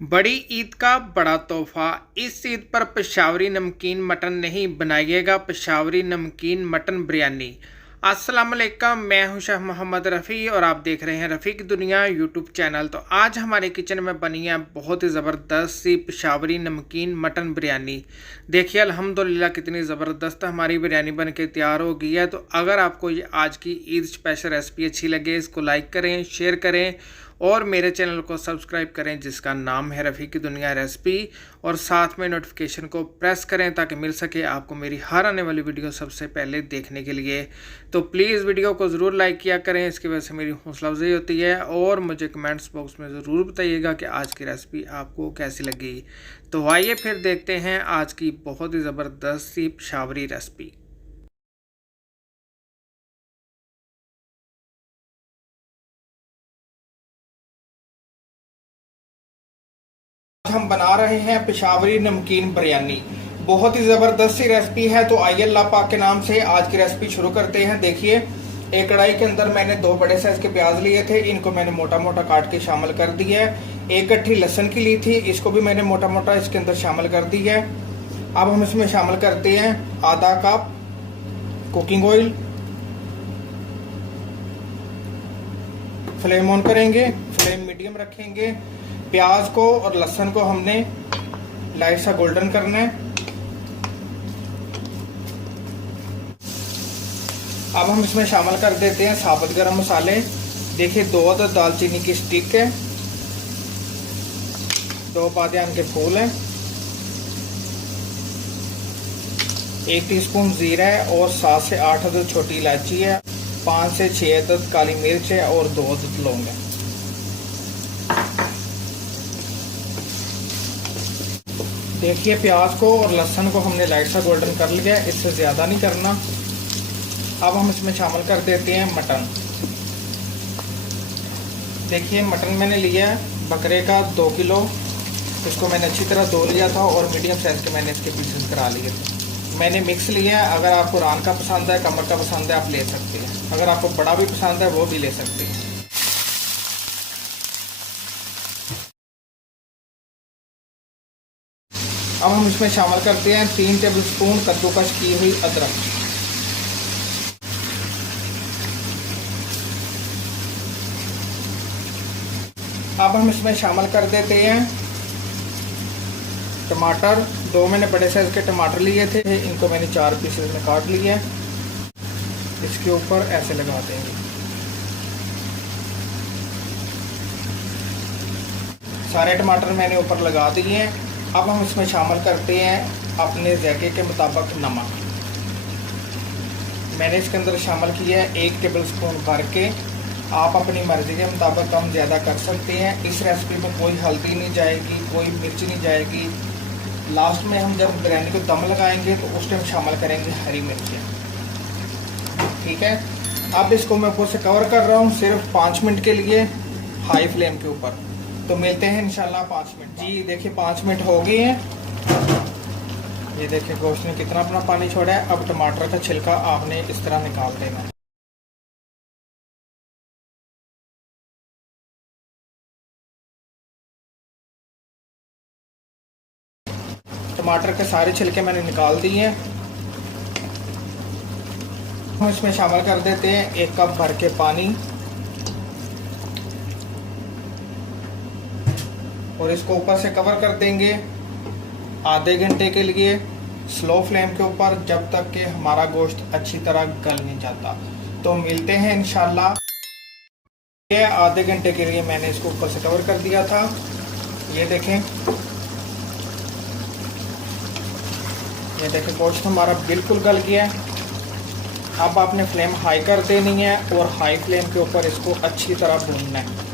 बड़ी ईद का बड़ा तोहफा। इस ईद पर पेशावरी नमकीन मटन नहीं बनाइएगा पेशावरी नमकीन मटन बिरयानी। अस्सलाम वालेकुम, मैं हूं शाह मोहम्मद रफ़ी और आप देख रहे हैं रफ़ी की दुनिया यूट्यूब चैनल। तो आज हमारे किचन में बनी है बहुत ही ज़बरदस्त सी पेशावरी नमकीन मटन बिरयानी। देखिए अल्हम्दुलिल्लाह कितनी ज़बरदस्त हमारी बिरयानी बन के तैयार हो गई है। तो अगर आपको ये आज की ईद स्पेशल रेसिपी अच्छी लगे इसको लाइक करें, शेयर करें और मेरे चैनल को सब्सक्राइब करें जिसका नाम है रफ़ी की दुनिया रेसिपी, और साथ में नोटिफिकेशन को प्रेस करें ताकि मिल सके आपको मेरी हर आने वाली वीडियो सबसे पहले देखने के लिए। तो प्लीज़ वीडियो को ज़रूर लाइक किया करें, इसकी वजह से मेरी हौसला अफजाई होती है। और मुझे कमेंट्स बॉक्स में ज़रूर बताइएगा कि आज की रेसिपी आपको कैसी लगी। तो आइए फिर देखते हैं आज की बहुत ही ज़बरदस्त सी पेशावरी रेसिपी। हम बना रहे हैं पेशावरी नमकीन बिरयानी। बहुत ही ज़बरदस्त सी रेसिपी है। तो आइए अल्लाह पाक के नाम से आज की रेसिपी शुरू करते हैं। देखिए एक कढ़ाई के अंदर मैंने 2 बड़े साइज के प्याज लिए थे, इनको मैंने मोटा मोटा काट के शामिल कर दिया है। एक गट्ठी लहसुन की ली थी, इसको भी मैंने मोटा मोटा इसके अंदर शामिल कर दिया है। अब हम इसमें शामिल करते हैं आधा cup cooking oil. Flame on करेंगे, फ्लेम मीडियम रखेंगे। प्याज को और लहसुन को हमने लाइट सा गोल्डन करना है। अब हम इसमें शामिल कर देते हैं साबुत गरम मसाले। देखिए 2 अदद दालचीनी की स्टिक है, 2 बादियान के फूल हैं, 1 टीस्पून जीरा है और 7 से 8 अदद छोटी इलायची है, 5 से 6 अदद काली मिर्च है और 2 अदद लौंग है। देखिए प्याज को और लहसुन को हमने लाइट सा गोल्डन कर लिया है, इससे ज़्यादा नहीं करना। अब हम इसमें शामिल कर देते हैं मटन। देखिए मटन मैंने लिया है बकरे का 2 किलो। इसको मैंने अच्छी तरह धो लिया था और मीडियम साइज़ के मैंने इसके पीसेस करा लिए थे। मैंने मिक्स लिया है। अगर आपको रान का पसंद है, कमर का पसंद है, आप ले सकते हैं। अगर आपको बड़ा भी पसंद है वो भी ले सकते हैं। अब हम इसमें शामिल करते हैं 3 टेबलस्पून कद्दूकस की हुई अदरक। अब हम इसमें शामिल कर देते हैं टमाटर। 2 मैंने बड़े साइज के टमाटर लिए थे, इनको मैंने 4 पीसेस में काट लिया है। इसके ऊपर ऐसे लगा देंगे। सारे टमाटर मैंने ऊपर लगा दिए हैं। अब हम इसमें शामिल करते हैं अपने जायके के मुताबिक नमक। मैंने इसके अंदर शामिल किया है 1 टेबलस्पून भर के। आप अपनी मर्ज़ी के मुताबिक कम ज़्यादा कर सकते हैं। इस रेसिपी में कोई हल्दी नहीं जाएगी, कोई मिर्च नहीं जाएगी। लास्ट में हम जब बिरयानी को दम लगाएंगे तो उस टाइम शामिल करेंगे हरी मिर्चें। ठीक है, अब इसको मैं ऊपर से कवर कर रहा हूँ सिर्फ 5 मिनट के लिए हाई फ्लेम के ऊपर। तो मिलते हैं इंशाल्लाह 5 मिनट। जी देखिए 5 मिनट हो गए हैं। ये देखिए गोश्त ने कितना अपना पानी छोड़ा है। अब टमाटर का छिलका आपने इस तरह निकाल देना है। टमाटर के सारे छिलके मैंने निकाल दिए हैं। हम इसमें शामिल कर देते हैं 1 कप भर के पानी और इसको ऊपर से कवर कर देंगे आधे घंटे के लिए स्लो फ्लेम के ऊपर, जब तक कि हमारा गोश्त अच्छी तरह गल नहीं जाता। तो मिलते हैं इंशाल्लाह। ये आधे घंटे के लिए मैंने इसको ऊपर से कवर कर दिया था। ये देखें, ये देखें गोश्त हमारा बिल्कुल गल गया है। अब आपने फ्लेम हाई कर देनी है और हाई फ्लेम के ऊपर इसको अच्छी तरह भूनना है।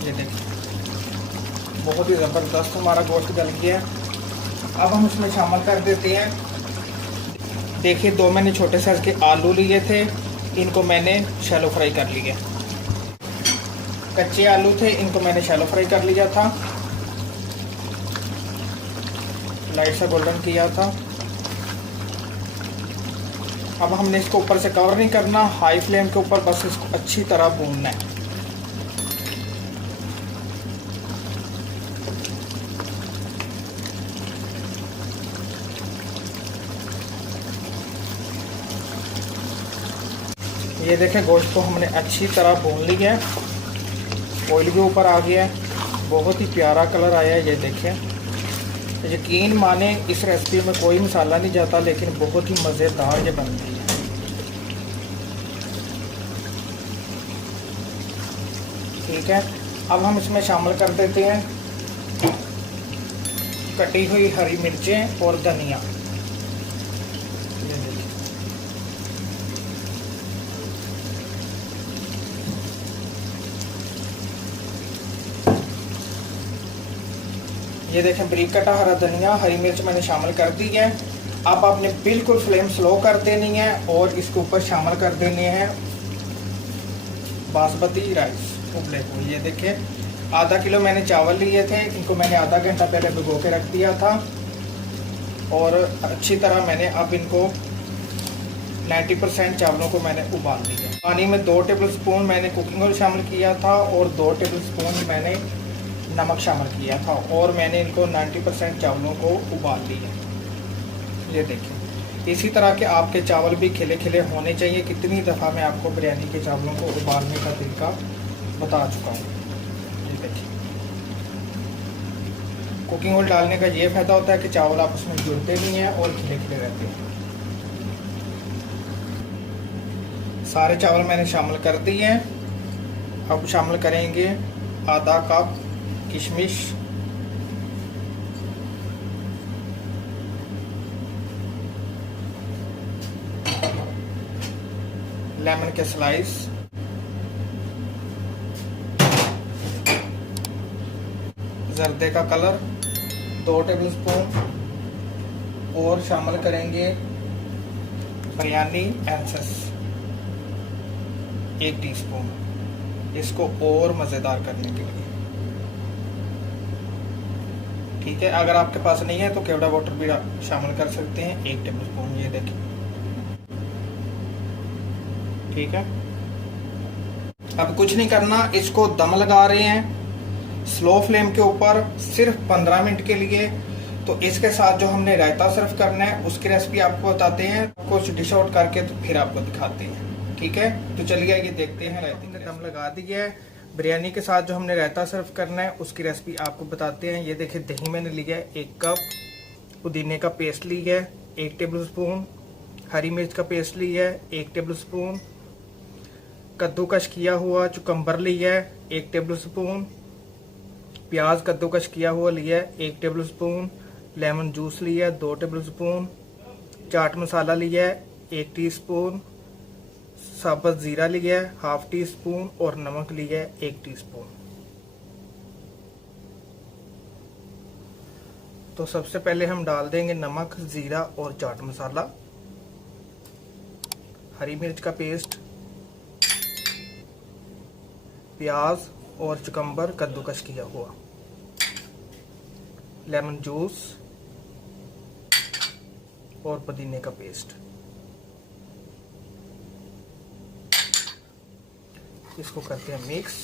ये देखिए बहुत ही ज़बरदस्त हमारा गोश्त गल गया है। अब हम इसमें शामिल कर देते हैं, देखिए 2 मैंने छोटे साइज के आलू लिए थे, इनको मैंने शैलो फ्राई कर लिया। कच्चे आलू थे, इनको मैंने शैलो फ्राई कर लिया था, लाइट सा गोल्डन किया था। अब हमने इसको ऊपर से कवर नहीं करना, हाई फ्लेम के ऊपर बस इसको अच्छी तरह भूनना है। ये देखें गोश्त को हमने अच्छी तरह भून लिया है, ऑयल के ऊपर आ गया है, बहुत ही प्यारा कलर आया है। ये देखें, यकीन माने इस रेसिपी में कोई मसाला नहीं जाता, लेकिन बहुत ही मज़ेदार ये बनती है। ठीक है, अब हम इसमें शामिल कर देते हैं कटी हुई हरी मिर्चें और धनिया। ये देखें बारीक कटा हरा धनिया, हरी मिर्च मैंने शामिल कर दी है। अब आपने बिल्कुल फ्लेम स्लो कर देनी है और इसके ऊपर शामिल कर देने हैं बासमती राइस उबले हुए। ये देखें आधा किलो मैंने चावल लिए थे, इनको मैंने आधा घंटा पहले भिगो के रख दिया था और अच्छी तरह मैंने अब इनको 90% चावलों को मैंने उबाल लिया। पानी में 2 टेबल स्पून मैंने कुकिंग ऑयल शामिल किया था और 2 टेबल स्पून मैंने नमक शामिल किया था और मैंने इनको 90% चावलों को उबाल लिया। ये देखिए, इसी तरह के आपके चावल भी खिले खिले होने चाहिए। कितनी दफ़ा मैं आपको बिरयानी के चावलों को उबालने का तरीका बता चुका हूँ। ये देखिए, कुकिंग ऑयल डालने का ये फ़ायदा होता है कि चावल आपस में जुड़ते नहीं हैं और खिले खिले रहते हैं। सारे चावल मैंने शामिल कर दिए हैं। अब शामिल करेंगे आधा कप किशमिश, लेमन के स्लाइस, जर्दे का कलर 2 टेबल स्पून और शामिल करेंगे बिरयानी एसेंस 1 टीस्पून, इसको और मज़ेदार करने के लिए। ठीक है, अगर आपके पास नहीं है तो केवड़ा वाटर भी शामिल कर सकते हैं 1 टेबल स्पून। ये देखिए, ठीक है। अब कुछ नहीं करना, इसको दम लगा रहे हैं स्लो फ्लेम के ऊपर सिर्फ 15 मिनट के लिए। तो इसके साथ जो हमने रायता सर्व करना है उसकी रेसिपी आपको बताते हैं, कुछ डिश आउट करके तो फिर आपको दिखाते हैं। ठीक है, तो चलिए ये देखते हैं। रायते का दम लगा दिया है। बिरयानी के साथ जो हमने रायता सर्व करना है उसकी रेसिपी आपको बताते हैं। ये देखिए, दही मैंने लिया है 1 कप, पुदीने का पेस्ट लिया है 1 टेबल स्पून, हरी मिर्च का पेस्ट लिया है 1 टेबल स्पून, कद्दूकश किया हुआ चुकंबर लिया है 1 टेबल स्पून, प्याज कद्दूकश किया हुआ लिया है 1 टेबल स्पून, लेमन जूस लिया है 2 टेबल स्पून, चाट मसाला लिया है 1 टीस्पून, साबुत जीरा लिया है 1/2 टीस्पून और नमक लिया है 1 टीस्पून। तो सबसे पहले हम डाल देंगे नमक, जीरा और चाट मसाला, हरी मिर्च का पेस्ट, प्याज और चुकंबर कद्दूकश किया हुआ, लेमन जूस और पुदीने का पेस्ट। इसको करते हैं मिक्स।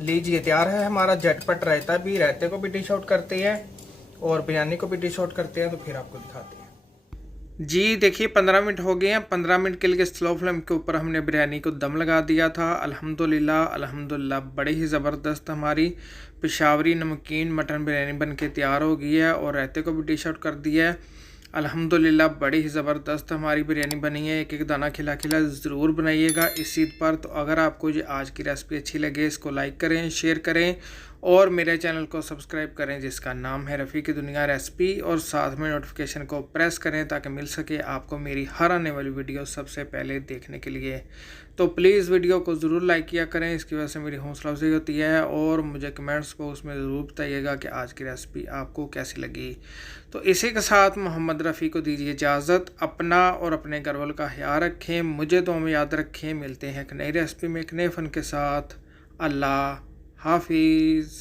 लीजिए, तैयार है हमारा झटपट रायता भी। रायते को भी डिश आउट करते हैं और बिरयानी को भी डिश आउट करते हैं, तो फिर आपको दिखाते हैं। जी देखिए, 15 मिनट हो गए हैं। 15 मिनट के लिए स्लो फ्लेम के ऊपर हमने बिरयानी को दम लगा दिया था। अल्हम्दुलिल्लाह अल्हम्दुलिल्लाह बड़ी ही ज़बरदस्त हमारी पेशावरी नमकीन मटन बिरयानी बन के तैयार हो गई है और रायते को भी डिश आउट कर दिया है। अल्हम्दुलिल्लाह बड़ी ही ज़बरदस्त हमारी बिरयानी बनी है। एक एक दाना खिला खिला ज़रूर बनाइएगा इस ईद पर। तो अगर आपको ये आज की रेसिपी अच्छी लगे, इसको लाइक करें, शेयर करें और मेरे चैनल को सब्सक्राइब करें जिसका नाम है रफ़ी की दुनिया रेसिपी, और साथ में नोटिफिकेशन को प्रेस करें ताकि मिल सके आपको मेरी हर आने वाली वीडियो सबसे पहले देखने के लिए। तो प्लीज़ वीडियो को ज़रूर लाइक किया करें, इसकी वजह से मेरी हौसला अफजाई होती है। और मुझे कमेंट्स बॉक्स में ज़रूर बताइएगा कि आज की रेसिपी आपको कैसी लगी। तो इसी के साथ मोहम्मद रफ़ी को दीजिए इजाज़त। अपना और अपने घर वालों का ख्याल रखें, मुझे तो हमें याद रखें। मिलते हैं एक नई रेसिपी में एक नए फ़न के साथ। अल्लाह हाफिज़।